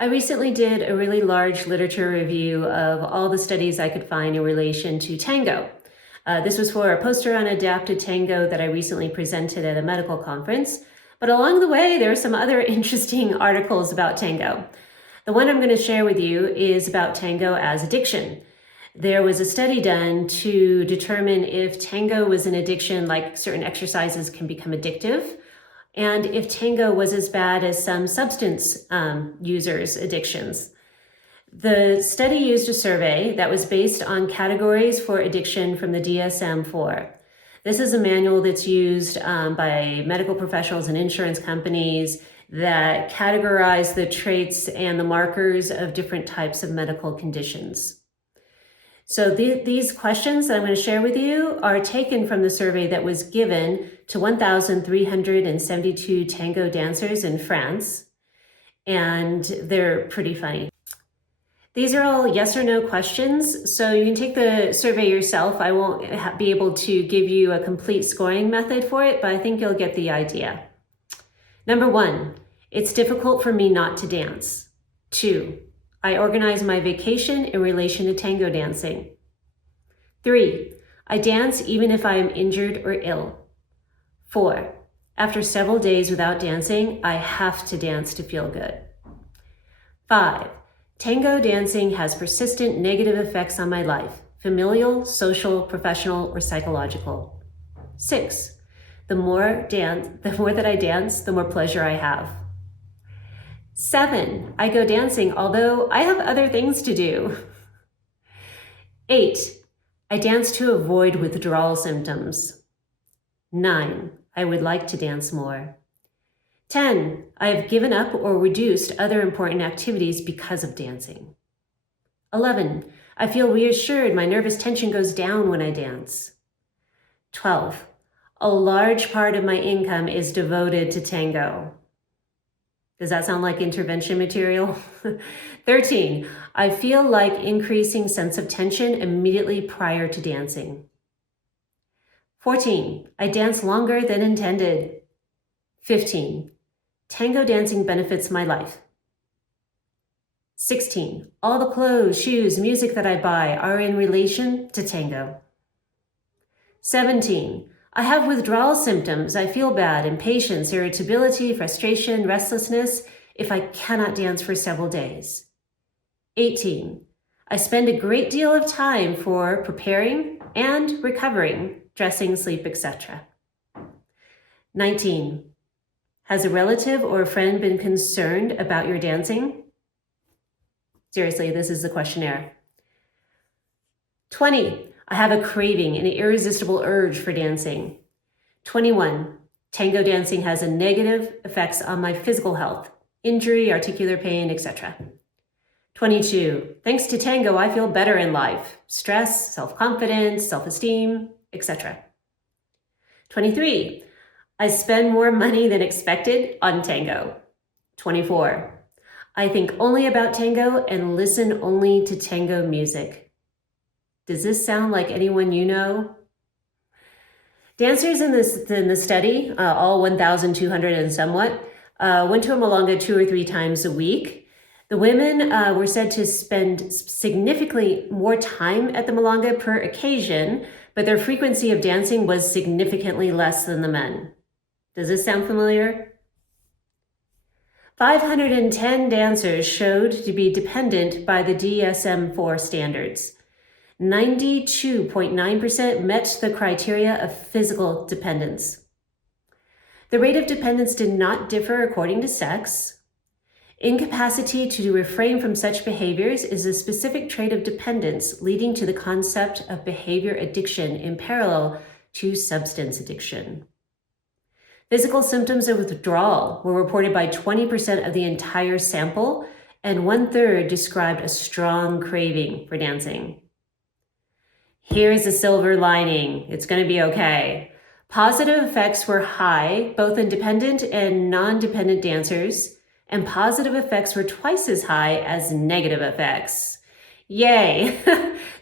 I recently did a really large literature review of all the studies I could find in relation to tango. This was for a poster on adapted tango that I recently presented at a medical conference. But along the way, there are some other interesting articles about tango. The one I'm going to share with you is about tango as addiction. There was a study done to determine if tango was an addiction, like certain exercises can become addictive, and if tango was as bad as some substance users' addictions. The study used a survey that was based on categories for addiction from the DSM-4. This is a manual that's used by medical professionals and insurance companies that categorize the traits and the markers of different types of medical conditions. So these questions that I'm going to share with you are taken from the survey that was given to 1,372 tango dancers in France, and they're pretty funny. These are all yes or no questions, so you can take the survey yourself. I won't be able to give you a complete scoring method for it, but I think you'll get the idea. Number 1, it's difficult for me not to dance. 2, I organize my vacation in relation to tango dancing. 3, I dance even if I am injured or ill. 4, after several days without dancing, I have to dance to feel good. 5, tango dancing has persistent negative effects on my life, familial, social, professional, or psychological. 6, the more that I dance, the more pleasure I have. 7, I go dancing, although I have other things to do. 8, I dance to avoid withdrawal symptoms. 9, I would like to dance more. 10, I have given up or reduced other important activities because of dancing. 11, I feel reassured, my nervous tension goes down when I dance. 12, a large part of my income is devoted to tango. Does that sound like intervention material? 13, I feel like increasing sense of tension immediately prior to dancing. 14, I dance longer than intended. 15, tango dancing benefits my life. 16, all the clothes, shoes, music that I buy are in relation to tango. 17, I have withdrawal symptoms. I feel bad, impatience, irritability, frustration, restlessness if I cannot dance for several days. 18, I spend a great deal of time for preparing and recovering, dressing, sleep, etc. 19, has a relative or a friend been concerned about your dancing? Seriously, this is the questionnaire. 20, I have a craving, an irresistible urge for dancing. 21, tango dancing has a negative effects on my physical health, injury, articular pain, etc. 22, thanks to tango, I feel better in life, stress, self-confidence, self-esteem, etc. 23, I spend more money than expected on tango. 24, I think only about tango and listen only to tango music. Does this sound like anyone you know? Dancers in the study, all 1,200 and somewhat, went to a milonga 2 or 3 times a week. The women were said to spend significantly more time at the milonga per occasion, but their frequency of dancing was significantly less than the men. Does this sound familiar? 510 dancers showed to be dependent by the DSM-4 standards. 92.9% met the criteria of physical dependence. The rate of dependence did not differ according to sex. Incapacity to refrain from such behaviors is a specific trait of dependence, leading to the concept of behavior addiction in parallel to substance addiction. Physical symptoms of withdrawal were reported by 20% of the entire sample, and 1/3 described a strong craving for dancing. Here's a silver lining. It's going to be okay. Positive effects were high, both in dependent and non-dependent dancers, and positive effects were twice as high as negative effects. Yay!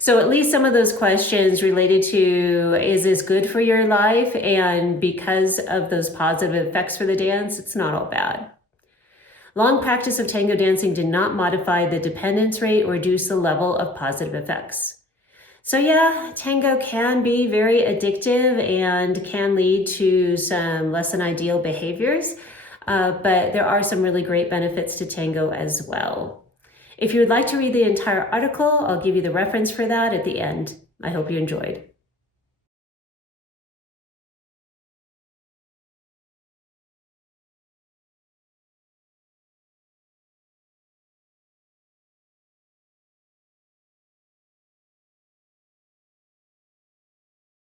So at least some of those questions related to, is this good for your life? And because of those positive effects for the dance, it's not all bad. Long practice of tango dancing did not modify the dependence rate or reduce the level of positive effects. So yeah, tango can be very addictive and can lead to some less than ideal behaviors, but there are some really great benefits to tango as well. If you would like to read the entire article, I'll give you the reference for that at the end. I hope you enjoyed.